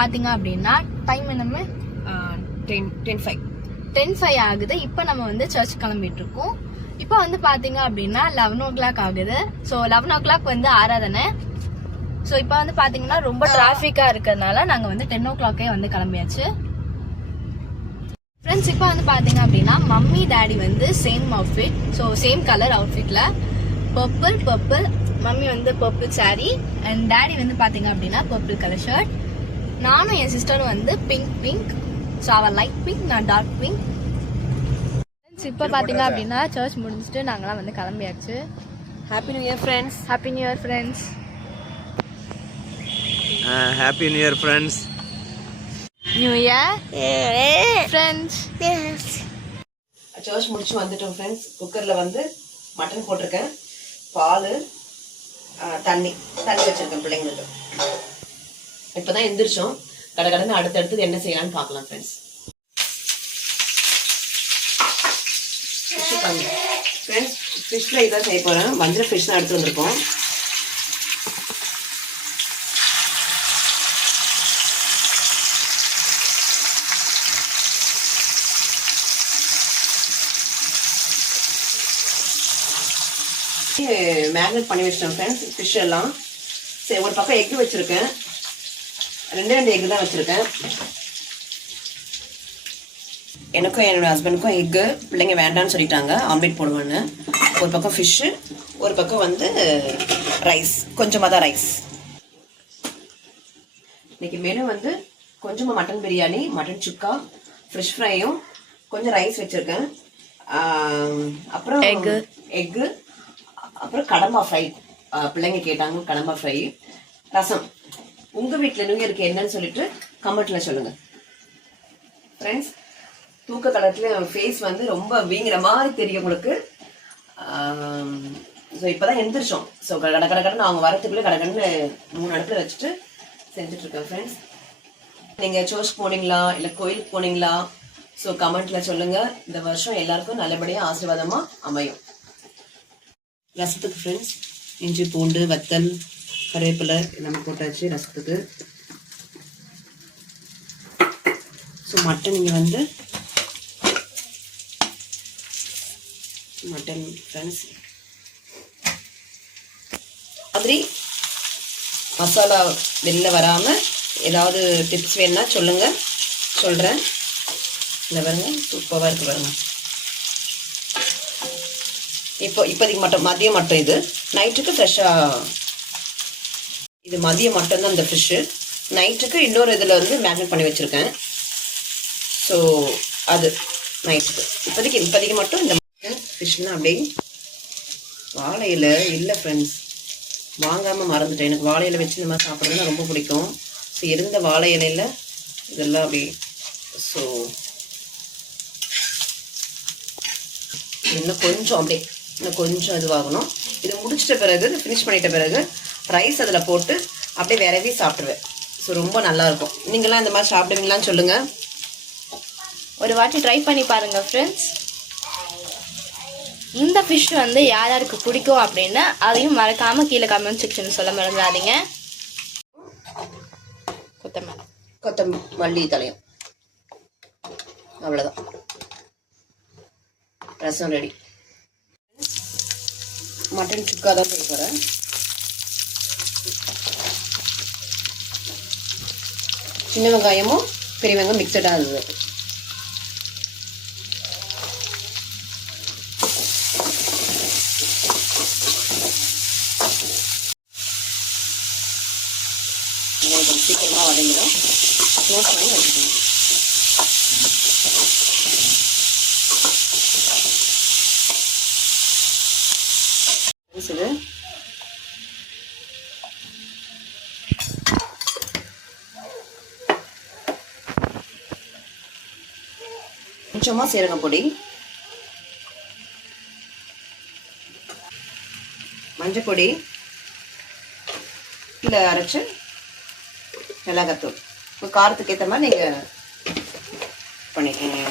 பாத்தீங்க அப்படின்னா டைம் என்னமே 10:05 ஆகுது. இப்போ நம்ம வந்து சர்ச் கிளம்பிட்டு இருக்கோம். இப்போ வந்து பாத்தீங்க அப்படின்னா 11 ஆகுது. ஸோ 11 வந்து ஆராதனை. ஸோ இப்போ வந்து பாத்தீங்கன்னா ரொம்ப டிராஃபிக்கா இருக்கிறதுனால நாங்க வந்து 10 வந்து கிளம்பியாச்சு. ஃப்ரெண்ட்ஸ் இப்போ வந்து பாத்தீங்க அப்படின்னா மம்மி டாடி வந்து same outfit. So same colour அவுட்ஃபிட்ல பர்பிள். மம்மி வந்து பர்பிள் சாரி அண்ட் டாடி வந்து பாத்தீங்க அப்படின்னா பர்பிள் கலர் ஷர்ட். நானும் என் சிஸ்டரும் வந்து பிங்க். ஸோ அவள் லைட் பிங்க், நான் டார்க் பிங்க். இப்போ பார்த்தீங்க அப்படின்னா சர்ச் முடிஞ்சிட்டு நாங்களாம் வந்து கிளம்பியாச்சு. Happy new year friends. Happy new year friends. Happy new year friends. New year friends. Church முடிச்சு வந்துட்டோம் ஃப்ரெண்ட்ஸ். குக்கரில் வந்து மட்டன் போட்டிருக்கேன், பால், தண்ணி வச்சுருக்கேன் பிள்ளைங்களுக்கு. இப்போ தான் எந்திரிச்சோம். கடகடன்னு அடுத்தடுத்து என்ன செய்யலாம்னு பார்க்கலாம் ஃப்ரெண்ட்ஸ். ஃப்ரெண்ட்ஸ் ஃபிஷ் ஃப்ரை தான் செய்ய போகிறேன். வஞ்சர ஃபிஷ் தான் எடுத்து வந்திருக்கோம். மேக்னேட் பண்ணி வச்சிட்டோம் ஃப்ரெண்ட்ஸ் ஃபிஷ் எல்லாம். சரி, ஒரு பக்கம் எக்கு வச்சுருக்கேன். 2 எக்கு தான் வச்சுருக்கேன். எனக்கும் என்னோட ஹஸ்பண்டுக்கும் எக்கு. பிள்ளைங்க வேண்டான்னு சொல்லிட்டாங்க, ஆம்லேட் போடுவேன்னு. ஒரு பக்கம் ஃபிஷ்ஷு, ஒரு பக்கம் வந்து ரைஸ், கொஞ்சமாக தான் ரைஸ். இன்னைக்கு மெனு வந்து கொஞ்சமாக மட்டன் பிரியாணி, மட்டன் சுக்கா, ஃபிஷ் ஃப்ரையும், கொஞ்சம் ரைஸ் வச்சுருக்கேன். அப்புறம் எக்கு, அப்புறம் கடம்பா ஃப்ரை. பிள்ளைங்க கேட்டாங்க கடம்பா ஃப்ரை. ரசம். உங்கள் வீட்டில் நியூ இயருக்கு என்னன்னு சொல்லிட்டு கமெண்ட்டில் சொல்லுங்கள் ஃப்ரெண்ட்ஸ். தூக்க கலத்தில் ஃபேஸ் வந்து ரொம்ப வீங்கிற மாதிரி தெரியும் உங்களுக்கு. ஸோ இப்போ தான் எந்திரிச்சோம். ஸோ கடன்னு அவங்க வரத்துக்குள்ளே கடன்னு 3 அடுப்பில் வச்சுட்டு செஞ்சுட்ருக்கேன் ஃப்ரெண்ட்ஸ். நீங்கள் சர்ச்சுக்கு போனீங்களா இல்லை கோயிலுக்கு போனீங்களா? ஸோ கமெண்ட்டில் சொல்லுங்கள். இந்த வருஷம் எல்லாருக்கும் நல்லபடியாக ஆசீர்வாதமாக அமையும். ரசத்துக்கு ஃப்ரெண்ட்ஸ் இஞ்சி பூண்டு வத்தல் கருவேப்பிலை எல்லாமே போட்டாச்சு ரசத்துக்கு. ஸோ மட்டன் இங்கே வந்து மட்டன் ஃப்ரெண்ட்ஸ் மாதிரி மசாலா வெளில வராமல் ஏதாவது டிப்ஸ் வேணுன்னா சொல்கிறேன். இந்த பாருங்க சூப்பராக இருக்குது பாருங்க. இப்போதைக்கு மட்டும் மதியம் மட்டும் இது. நைட்டுக்கு ஃப்ரெஷ்ஷாக இது மதியம் மட்டும்தான் இந்த ஃபிஷ்ஷு. நைட்டுக்கு இன்னொரு இதில் வந்து மேக்னேட் பண்ணி வச்சுருக்கேன். ஸோ அது நைட்டுக்கு. இப்போதைக்கு மட்டும் இந்த ஃபிஷ்னால் அப்படியே வாழை இலை இல்லை ஃப்ரெண்ட்ஸ், வாங்காமல் மறந்துட்டேன். எனக்கு வாழை இலை வச்சு இந்த மாதிரி சாப்பிட்றதுனா ரொம்ப பிடிக்கும். ஸோ இருந்த வாழை இலையில் இதெல்லாம் அப்படி. ஸோ இன்னும் கொஞ்சம் இதுவாகணும். இது முடிச்சிட்ட பிறகு ஃபினிஷ் பண்ணிட்ட பிறகு ரைஸ் அதில் போட்டு அப்படியே விரவி சாப்பிடுவேன். ஸோ ரொம்ப நல்லாயிருக்கும். நீங்களாம் இந்த மாதிரி சாப்பிடுவீங்களான்னு சொல்லுங்கள். ஒரு வாட்டி ட்ரை பண்ணி பாருங்கள் ஃப்ரெண்ட்ஸ். இந்த ஃபிஷ் வந்து யார் யாருக்கு பிடிக்கும் அப்படின்னு அதையும் மறக்காமல் கீழே கமெண்ட் செக்ஷன் சொல்ல மறந்துடாதீங்க. கொத்தமல்லி தலையும் அவ்வளோதான். ரசம் ரெடி. மட்டன் சுக்கா தான் செய்ய போகிறேன். சின்ன வெங்காயமும் பெரிய வெங்காயம் மிக்சடாக இருந்தது. சீக்கிரமாக வதங்கிடும். க்ளோஸ் பண்ணி வச்சுக்கணும். இது கொஞ்சமாக சீரக பொடி, மஞ்சள் பொடி, இல்லை அரைச்சு மிளகாத்தூள். உங்கள் காரத்துக்கு ஏற்ற மாதிரி நீங்கள் பண்ணிக்கோங்க.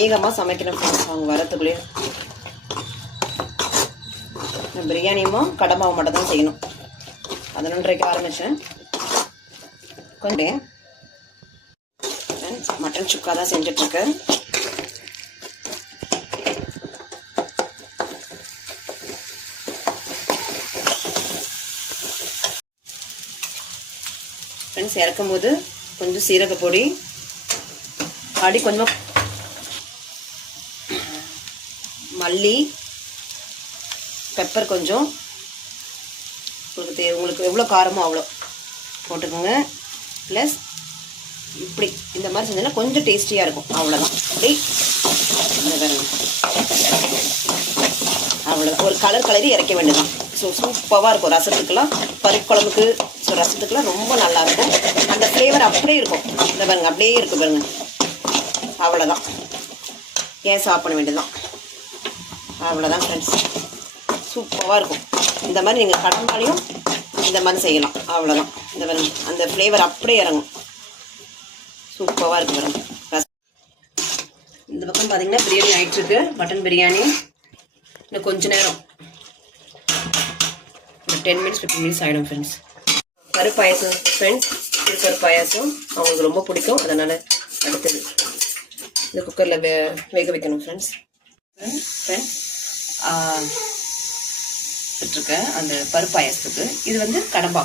வேகமாக சமைக்கணும் ஃப்ரெண்ட்ஸ். அவங்க வரத்துக்குள்ளேயே பிரியாணியும் கடம்பாவை மட்டும் தான் செய்யணும். 11:30 ஆரம்பித்தேன். கொஞ்சம் மட்டன் சுக்கா தான் செஞ்சிட்ருக்கேன். ஃப்ரெண்ட்ஸ் இறக்கும் போது கொஞ்சம் சீரக பொடி அப்படி கொஞ்சமாக மல்லி பெப்பர் கொஞ்சம் உங்களுக்கு எவ்வளோ காரமோ அவ்வளோ போட்டுக்கோங்க. ப்ளஸ் இப்படி இந்த மாதிரி செஞ்சோன்னா கொஞ்சம் டேஸ்டியாக இருக்கும். அவ்வளோதான். அப்படி அவ்வளோதான். ஒரு கலரி இறக்க வேண்டியதான். ஸோ சூப்பராக இருக்கும் ரசத்துக்கெல்லாம், பருப்பு குழம்புக்கு. ஸோ ரசத்துக்கெல்லாம் ரொம்ப நல்லாயிருக்கும். அந்த ஃப்ளேவர் அப்படியே இருக்கும். இந்த பாருங்க அப்படியே இருக்குது பாருங்க. அவ்வளோதான். கேஸ் ஆஃப் பண்ண வேண்டியதுதான். அவ்வளோதான் ஃப்ரெண்ட்ஸ். சூப்பராக இருக்கும். இந்த மாதிரி நீங்கள் கடம்பாலையும் இந்த மாதிரி செய்யலாம். அவ்வளோதான். இந்த பாருங்க அந்த ஃப்ளேவர் அப்படியே இறங்கும். சூப்பராக இருக்குது பாருங்க. இந்த பக்கம் பார்த்தீங்கன்னா பிரியாணி ஆகிட்டுருக்கு. மட்டன் பிரியாணி இன்னும் கொஞ்ச நேரம், ஒரு 10 minutes 15 minutes ஆகிடும் ஃப்ரெண்ட்ஸ். பருப்பு பாயாசம் ஃப்ரெண்ட்ஸ். பருப்பு பாயாசம் அவங்களுக்கு ரொம்ப பிடிக்கும். அதனால் அடுத்தது இந்த குக்கரில் வேக வைக்கணும் ஃப்ரெண்ட்ஸ். ஃப்ரெண்ட்ஸ் விட்டுருக்கேன் அந்த பருப்பு பாயாசத்துக்கு. இது வந்து கடம்பா.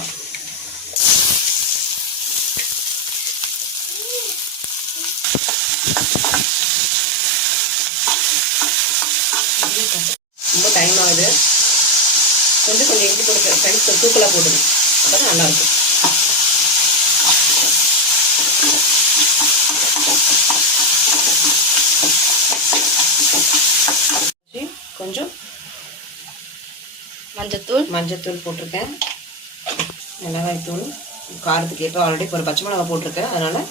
ரொம்ப டைம் ஆகுது. கொஞ்சம் இஞ்சி போட்டு ஃப்ரெண்ட்ஸ் தூக்கலாக போடுது. அப்போ தான் நல்லாயிருக்கும். கொஞ்சம் மஞ்சத்தூள் போட்டிருக்கேன். மிளகாய் தூள் காரத்துக்கு ஏற்ப ஆல்ரெடி ஒரு பச்சை மிளகாய் போட்டிருக்கேன். அதனால்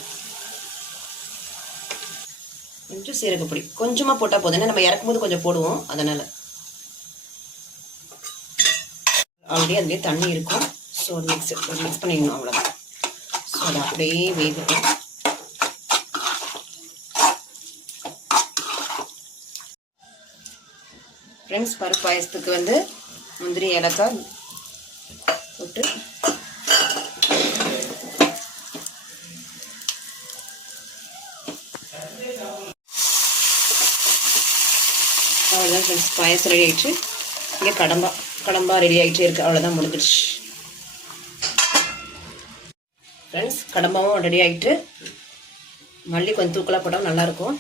கொஞ்சம் சீரகப்பொடி கொஞ்சமாக போட்டால் போதும். ஏன்னா நம்ம இறக்கும் போது கொஞ்சம் போடுவோம். அதனால் ஆல்ரெடி அதுலேயே தண்ணி இருக்கும். ஸோ மிக்ஸ் பண்ணிடணும். அவ்வளோதான். ஸோ அது அப்படியே வேகட்டும். ஃப்ரெண்ட்ஸ் பருப்பு பாயசத்துக்கு வந்து முந்திரி ஏலக்காய் போட்டு அவ்வளோதான் ஃப்ரெண்ட்ஸ். பாயசம் ரெடி ஆகிடுச்சு. இங்கே கடம்பா ரெடி ஆகிட்டே இருக்குது. அவ்வளோதான், முடிஞ்சிடுச்சு ஃப்ரெண்ட்ஸ். கடம்பாவும் ரெடி ஆகிட்டு மல்லி கொஞ்சம் தூக்கலாக போட்டால் நல்லாயிருக்கும்.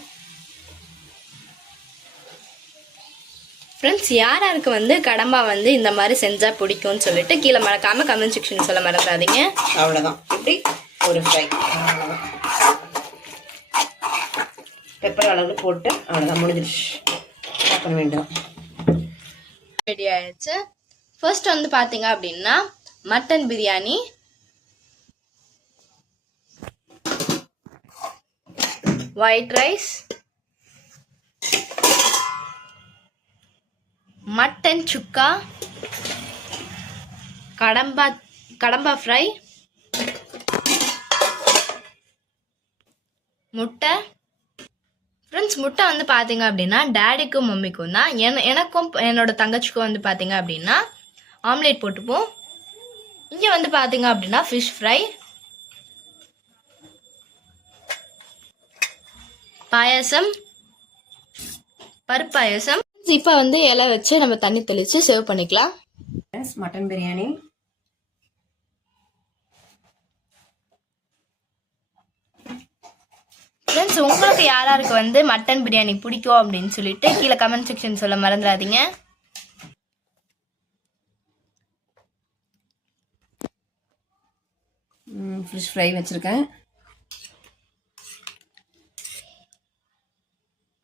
ஃப்ரெண்ட்ஸ் யாருக்கு வந்து கடம்பா வந்து இந்த மாதிரி செஞ்சால் பிடிக்கும்னு சொல்லிட்டு கீழே மறக்காமல் கமெண்ட் செக்ஷன் சொல்ல மறந்துடாதீங்க. அவ்வளோதான். இப்படி ஒரு ஃப்ரை அவ்வளோதான். பெப்பர் அளவு போட்டு அவ்வளோதான், முடிஞ்சிடுச்சு. பண்ண வேண்டாம். ரெடி ஆயிடுச்சு. ஃபர்ஸ்ட் வந்து பார்த்தீங்க அப்படின்னா mutton biryani, white rice, mutton சுக்கா, கடம்பா ஃப்ரை, முட்டை. ஃப்ரெண்ட்ஸ் முட்டை வந்து பார்த்தீங்க அப்படின்னா டேடிக்கும் மம்மிக்கும் தான். எனக்கும் என்னோட தங்கச்சிக்கும் வந்து பார்த்தீங்க அப்படின்னா ஆம்லேட் போட்டுப்போம். இங்கே வந்து பார்த்தீங்க அப்படின்னா ஃபிஷ் ஃப்ரை, பாயாசம், பருப்பு பாயாசம். இப்போ வந்து இலை வச்சு நம்ம தண்ணி தெளித்து சர்வ் பண்ணிக்கலாம். மட்டன் பிரியாணி ஃப்ரெண்ட்ஸ் உங்களுக்கு யாருக்கு வந்து மட்டன் பிரியாணி பிடிக்கும் அப்படின்னு சொல்லிட்டு கீழே கமெண்ட் செக்ஷன் சொல்ல மறந்துடாதீங்க. ஃபிஷ் ஃப்ரை வச்சுருக்கேன்,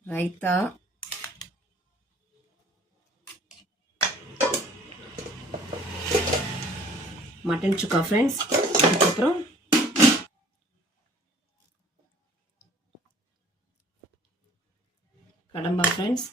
ரைத்தா, மட்டன் சுக்கா ஃப்ரெண்ட்ஸ், அதுக்கப்புறம் கடம்பா ஃப்ரெண்ட்ஸ்,